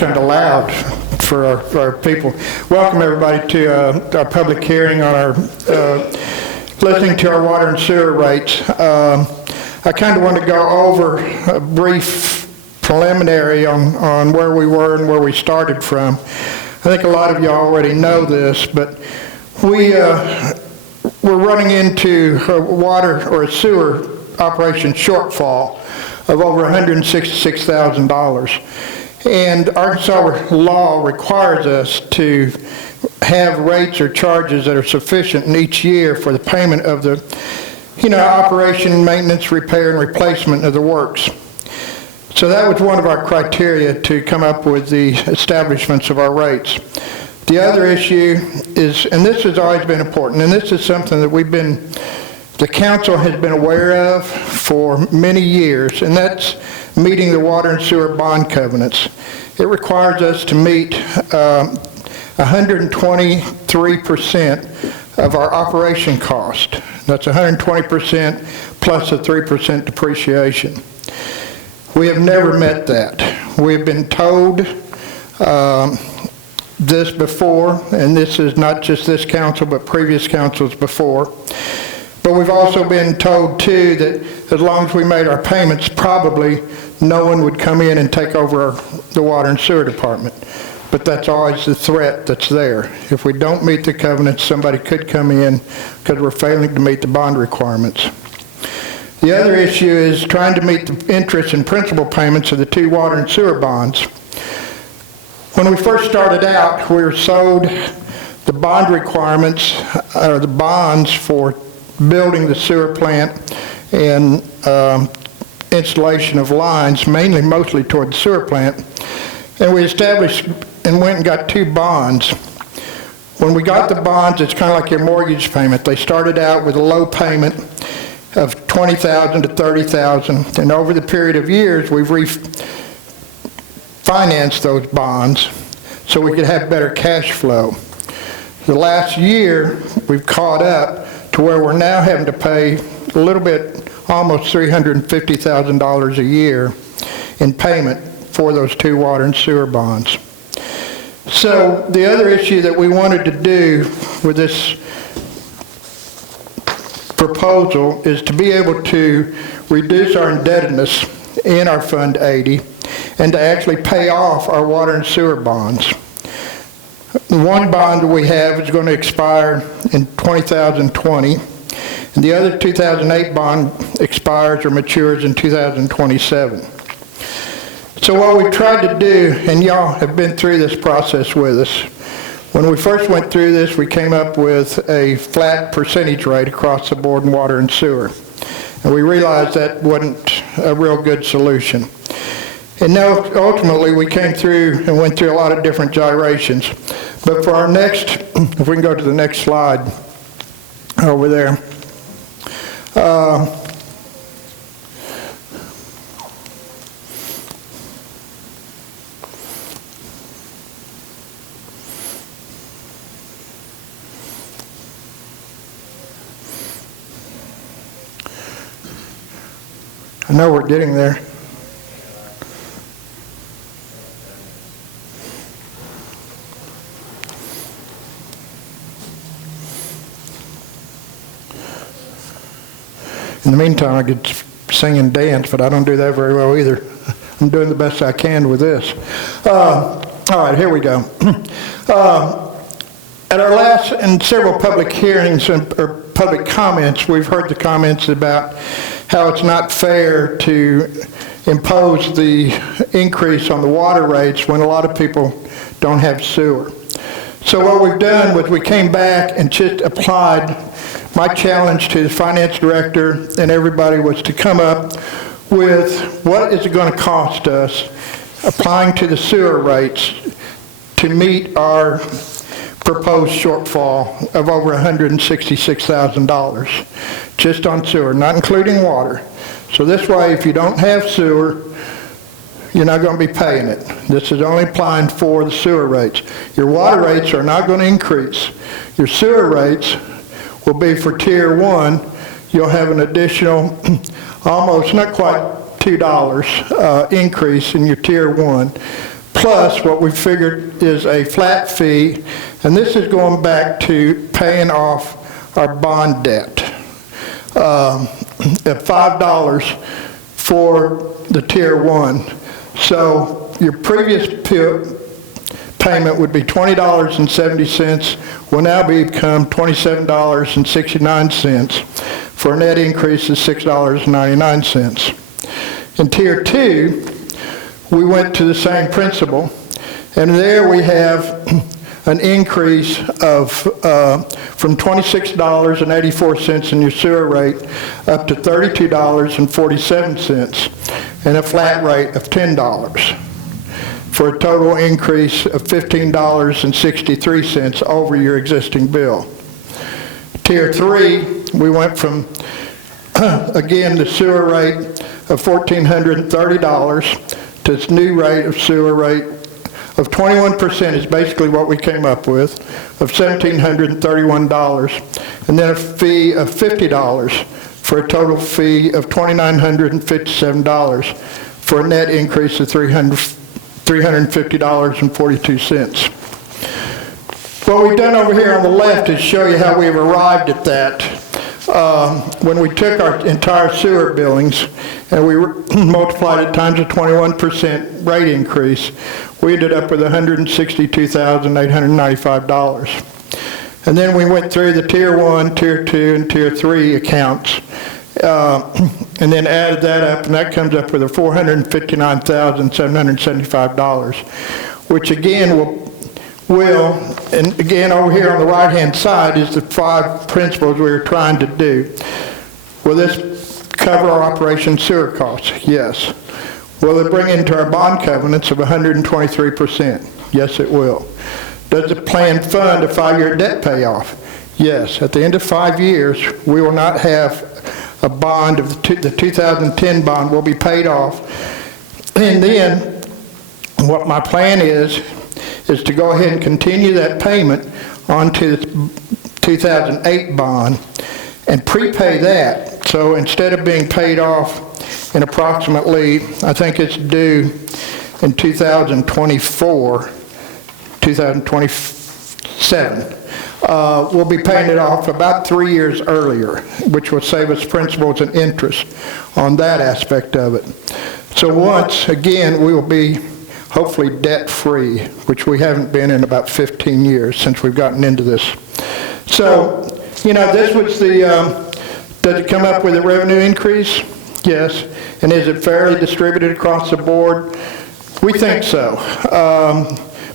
kind of loud for our people. Welcome everybody to our public hearing on our listening to our water and sewer rates. I kind of want to go over a brief preliminary on where we were and where we started from. I think a lot of you already know this, but we're running into a water or a sewer operation shortfall of over $166,000. And Arkansas law requires us to have rates or charges that are sufficient in each year for the payment of the, operation, maintenance, repair, and replacement of the works. So that was one of our criteria to come up with the establishments of our rates. The other issue is, and this has always been important, and this is something that the council has been aware of for many years, and that's meeting the water and sewer bond covenants. It requires us to meet 123% of our operation cost. That's 120% plus a 3% depreciation. We have never met that. We've been told this before, and this is not just this council, but previous councils before. But we've also been told, too, that as long as we made our payments, probably no one would come in and take over the water and sewer department. But that's always the threat that's there. If we don't meet the covenants, somebody could come in because we're failing to meet the bond requirements. The other issue is trying to meet the interest and principal payments of the two water and sewer bonds. When we first started out, we were sold the bond requirements, or the bonds for building the sewer plant and installation of lines, mostly toward the sewer plant. And we established and went and got two bonds. When we got the bonds, it's kind of like your mortgage payment. They started out with a low payment of $20,000 to $30,000, and over the period of years, we've refinanced those bonds so we could have better cash flow. The last year, we've caught up to where we're now having to pay a little bit, almost $350,000 a year in payment for those two water and sewer bonds. So the other issue that we wanted to do with this proposal is to be able to reduce our indebtedness in our Fund 80 and to actually pay off our water and sewer bonds. The one bond that we have is going to expire in 2020, and the other 2008 bond expires or matures in 2027. So what we've tried to do, and y'all have been through this process with us, when we first went through this, we came up with a flat percentage rate across the board in water and sewer. And we realized that wasn't a real good solution. And now, ultimately, we came through and went through a lot of different gyrations. But for our next, if we can go to the next slide over there. I know we're getting there. In the meantime, I could sing and dance, but I don't do that very well either. I'm doing the best I can with this. All right, here we go. At our last and several public hearings or public comments, we've heard the comments about how it's not fair to impose the increase on the water rates when a lot of people don't have sewer. So what we've done was we came back and just applied. My challenge to the finance director and everybody was to come up with what is it going to cost us applying to the sewer rates to meet our proposed shortfall of over $166,000 just on sewer, not including water. So this way, if you don't have sewer, you're not going to be paying it. This is only applying for the sewer rates. Your water rates are not going to increase. Your sewer rates will be for Tier 1. You'll have an additional, almost, not quite $2 increase in your Tier 1. plus what we figured is a flat fee, and this is going back to paying off our bond debt at $5 for the Tier 1. So your previous payment would be $20.70, will now become $27.69 for a net increase of $6.99. In Tier 2, we went to the same principle, and there we have an increase of from $26.84 in your sewer rate up to $32.47 and a flat rate of $10 for a total increase of $15.63 over your existing bill. Tier 3, we went from, again, the sewer rate of $1,430 to its new rate of sewer rate of 21% is basically what we came up with, of $1,731, and then a fee of $50 for a total fee of $2,957 for a net increase of $350.42. What we've done over here on the left is show you how we've arrived at that. When we took our entire sewer billings and we multiplied it times a 21% rate increase, we ended up with $162,895. And then we went through the Tier 1, Tier 2, and Tier 3 accounts, and then added that up, and that comes up with a $459,775, which again will, and again over here on the right-hand side is the 5 principles we were trying to do. Will this cover our operation sewer costs? Yes. Will it bring into our bond covenants of 123%? Yes, it will. Does the plan fund a 5-year debt payoff? Yes. At the end of 5 years, we will not have a bond of the 2010 bond will be paid off. And then what my plan is to go ahead and continue that payment onto the 2008 bond and prepay that. So instead of being paid off in approximately, I think it's due in 2027, we'll be paying it off about 3 years earlier, which will save us principals and interest on that aspect of it. So once again, we will be hopefully debt-free, which we haven't been in about 15 years since we've gotten into this. So, you know, this was the, does it come up with a revenue increase? Yes. And is it fairly distributed across the board? We think so.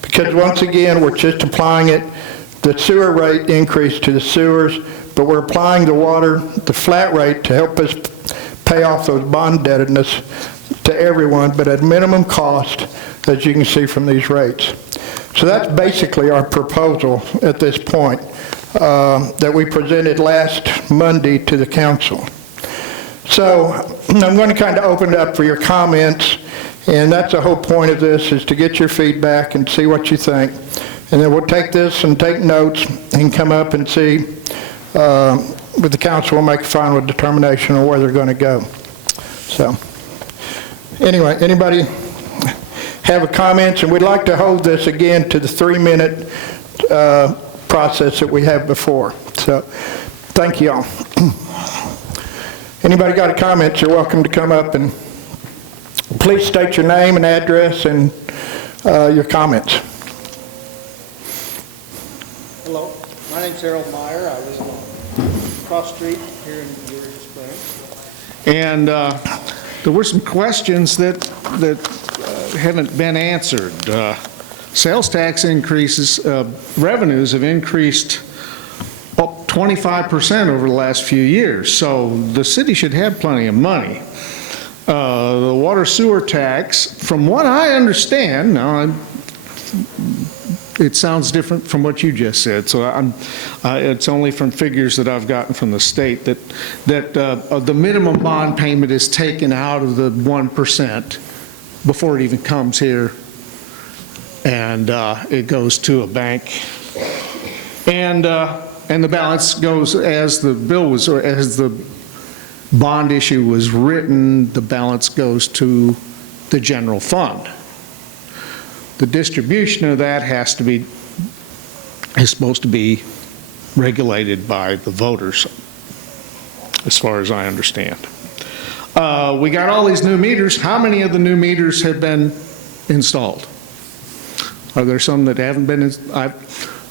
Because once again, we're just applying it, the sewer rate increase to the sewers, but we're applying the water, the flat rate to help us pay off those bond indebtedness to everyone, but at minimum cost, as you can see from these rates. So that's basically our proposal at this point that we presented last Monday to the council. So I'm going to kind of open it up for your comments, and that's the whole point of this, is to get your feedback and see what you think. And then we'll take this and take notes and come up and see, with the council, we'll make a final determination on where they're going to go. So anyway, anybody have a comments? And we'd like to hold this again to the 3-minute process that we had before. So thank you all. Anybody got a comment, you're welcome to come up and please state your name and address and your comments. Hello, my name's Harold Meyer. I live on Cross Street here in Eureka Springs. And there were some questions that haven't been answered. Sales tax increases, revenues have increased up 25% over the last few years, so the city should have plenty of money. The water sewer tax, from what I understand, now it sounds different from what you just said, so it's only from figures that I've gotten from the state that the minimum bond payment is taken out of the 1% before it even comes here, and it goes to a bank, and the balance goes as the bill was, or as the bond issue was written, the balance goes to the general fund. the distribution of that is supposed to be regulated by the voters, as far as I understand. We got all these new meters. How many of the new meters have been installed? Are there some that haven't been?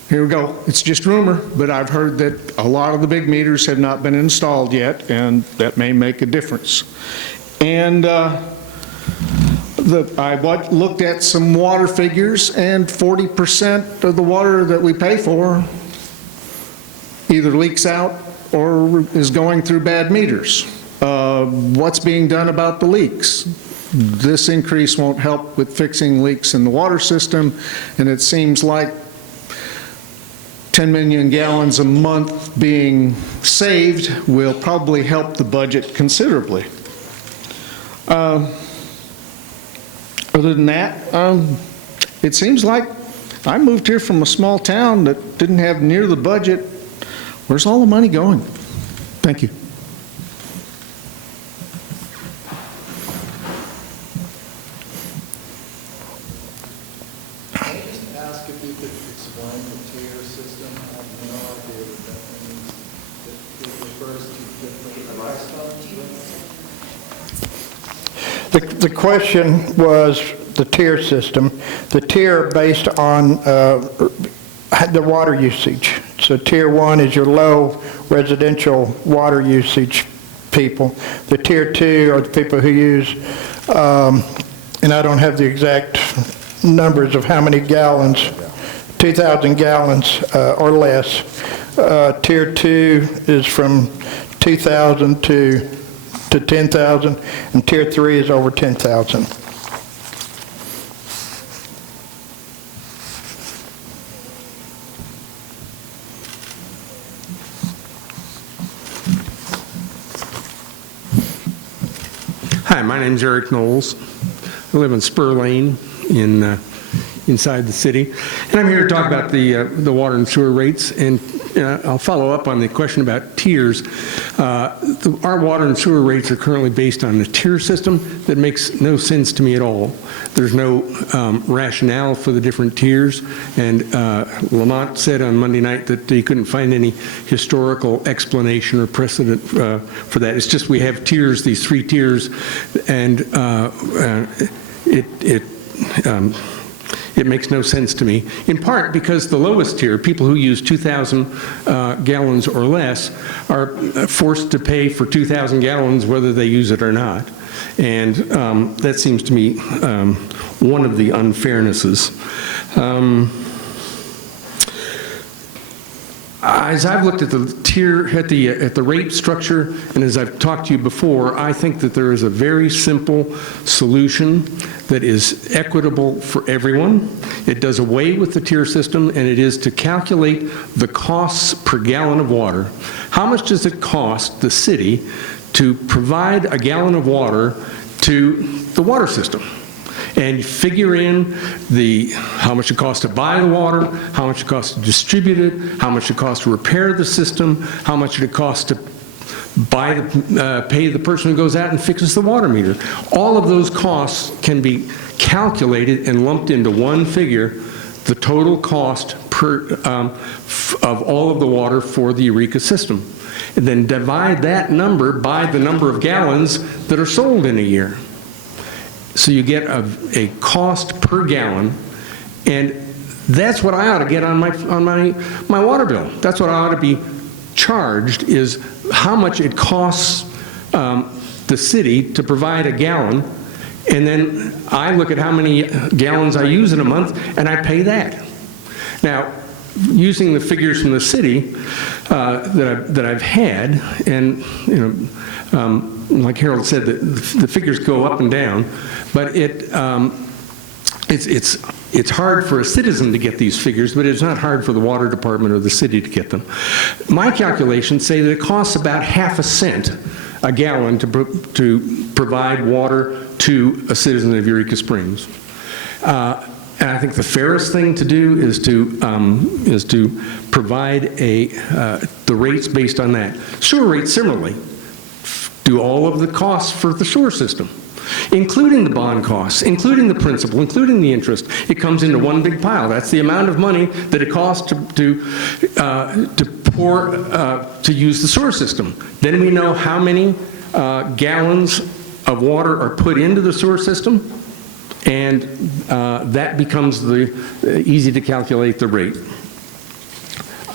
Here we go. It's just rumor, but I've heard that a lot of the big meters have not been installed yet, and that may make a difference. And I looked at some water figures, and 40% of the water that we pay for either leaks out or is going through bad meters. What's being done about the leaks? This increase won't help with fixing leaks in the water system, and it seems like 10 million gallons a month being saved will probably help the budget considerably. Other than that, it seems like I moved here from a small town that didn't have near the budget. Where's all the money going? Thank you. Can I just ask if you could explain the tier system? I have no idea what that means. It refers to different price points? The question was the tier system. The tier based on the water usage. So tier 1 is your low residential water usage people. The tier 2 are the people who use, and I don't have the exact numbers of how many gallons, 2,000 gallons or less. Tier 2 is from 2,000 to 10,000, and tier 3 is over 10,000. Hi, my name's Eric Knowles. I live in Spur Lane inside the city, and I'm here to talk about the water and sewer rates, and I'll follow up on the question about tiers. Our water and sewer rates are currently based on a tier system that makes no sense to me at all. There's no rationale for the different tiers, and Lamont said on Monday night that he couldn't find any historical explanation or precedent for that. It's just we have tiers, these 3 tiers, and it makes no sense to me, in part because the lowest tier, people who use 2,000 gallons or less, are forced to pay for 2,000 gallons whether they use it or not. And that seems to me one of the unfairnesses. As I've looked at the tier, at the rate structure, and as I've talked to you before, I think that there is a very simple solution that is equitable for everyone. It does away with the tier system, and it is to calculate the costs per gallon of water. How much does it cost the city to provide a gallon of water to the water system? And figure in how much it costs to buy the water, how much it costs to distribute it, how much it costs to repair the system, how much it costs to pay the person who goes out and fixes the water meter. All of those costs can be calculated and lumped into one figure, the total cost of all of the water for the Eureka system. And then divide that number by the number of gallons that are sold in a year. So you get a cost per gallon, and that's what I ought to get on my water bill. That's what I ought to be charged, is how much it costs the city to provide a gallon, and then I look at how many gallons I use in a month, and I pay that. Now, using the figures from the city that I've had, and like Harold said, the figures go up and down, but it's hard for a citizen to get these figures, but it's not hard for the water department or the city to get them. My calculations say that it costs about ½ cent a gallon to provide water to a citizen of Eureka Springs. And I think the fairest thing to do is to provide the rates based on that. Sewer rates similarly do all of the costs for the sewer system. including the bond costs, including the principal, including the interest. It comes into one big pile. That's the amount of money that it costs to use the sewer system. Then we know how many gallons of water are put into the sewer system, and that becomes easy to calculate the rate.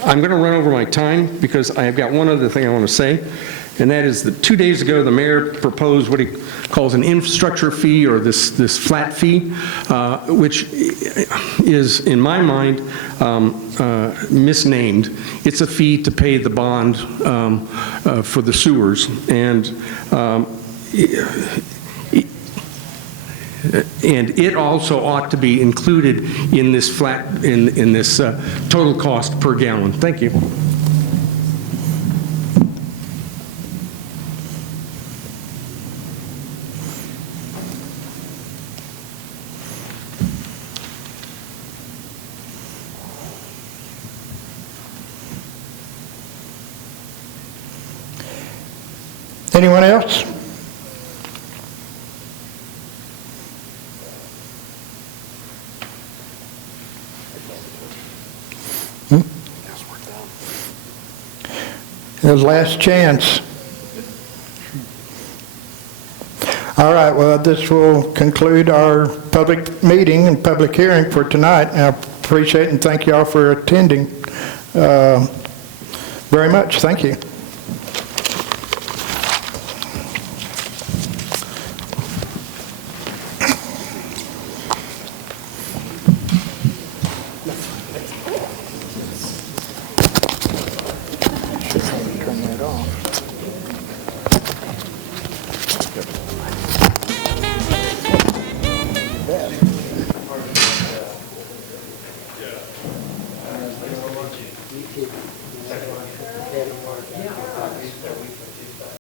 I'm going to run over my time because I have got one other thing I want to say, and that is that 2 days ago, the mayor proposed what he calls an infrastructure fee, or this flat fee, which is, in my mind, misnamed. It's a fee to pay the bond for the sewers, and it also ought to be included in this in this total cost per gallon. Thank you. Anyone else? The last chance. All right, well, this will conclude our public meeting and public hearing for tonight. I appreciate and thank you all for attending very much. Thank you.